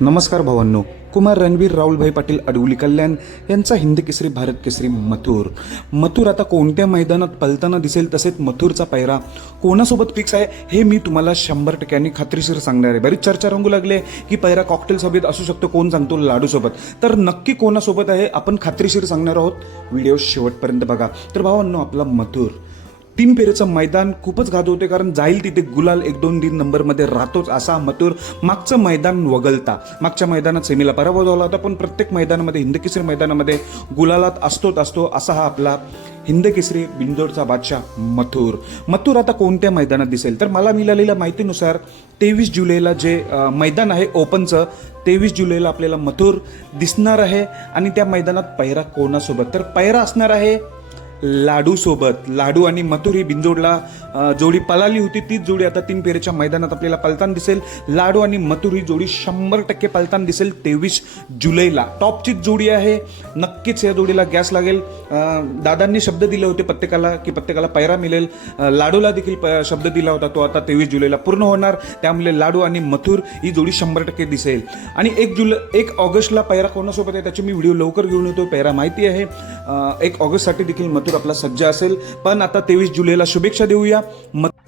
नमस्कार भावांनो कुमार रणवीर राहुलभाई पाटील अडवली कल्याण यांचा हिंद केसरी भारत केसरी मथुर. मथुर आता कोणत्या मैदानात पलताना दिसेल तसेच मथुरचा पैरा कोणासोबत फिक्स आहे हे मी तुम्हाला शंभर टक्क्यांनी खात्रीशीर सांगणार आहे. बरीच चर्चा रंगू लागले की पैरा कॉकटेल सभेत असू शकतो कोण सांगतो लाडूसोबत. तर नक्की कोणासोबत आहे आपण खात्रीशीर सांगणार आहोत. व्हिडिओ शेवटपर्यंत बघा. तर भावांनो आपला मथुर. तीन फेरीचं मैदान खूपच गाजवते कारण जाईल तिथे गुलाल एक दोन तीन नंबरमध्ये राहतोच असा मथुर मागचं मैदान वगळता. मागच्या मैदानात सेमीला पराभव झाला होता पण प्रत्येक मैदानामध्ये हिंदकेसरी मैदानामध्ये गुलालात असतोच असतो असा हा आपला हिंदकेसरी बिंदोरचा बादशाह मथुर. मथुर आता कोणत्या मैदानात दिसेल? तर मला मिळालेल्या माहितीनुसार तेवीस जुलैला जे मैदान आहे ओपनचं तेवीस जुलैला आपल्याला मथुर दिसणार आहे आणि त्या मैदानात पैरा कोणासोबत? तर पैरा असणार आहे लाडूसोबत लाडू आणि मथुर ही बिंजोडला जोडी पळाली होती. तीच जोडी आता तीन पेरेच्या मैदानात आपल्याला पलताना दिसेल. लाडू आणि मथुर ही जोडी शंभर टक्के पलताना दिसेल तेवीस जुलैला. टॉपचीच जोडी आहे. नक्कीच या जोडीला गॅस लागेल. दादांनी शब्द दिले होते प्रत्येकाला की प्रत्येकाला पैरा मिळेल. लाडूला देखील प- शब्द दिला होता. तो आता तेवीस जुलैला पूर्ण होणार. त्यामुळे लाडू आणि मथुर ही जोडी शंभर टक्के दिसेल. आणि एक जुलै एक ऑगस्टला पैरा कोणासोबत आहे? त्याची मी व्हिडिओ लवकर घेऊन येतो पैरा माहिती आहे. एक ऑगस्टसाठी देखील मथुर आपला सज्ज असेल. पण आता तेवीस जुलैला शुभेच्छा देऊया. मथुर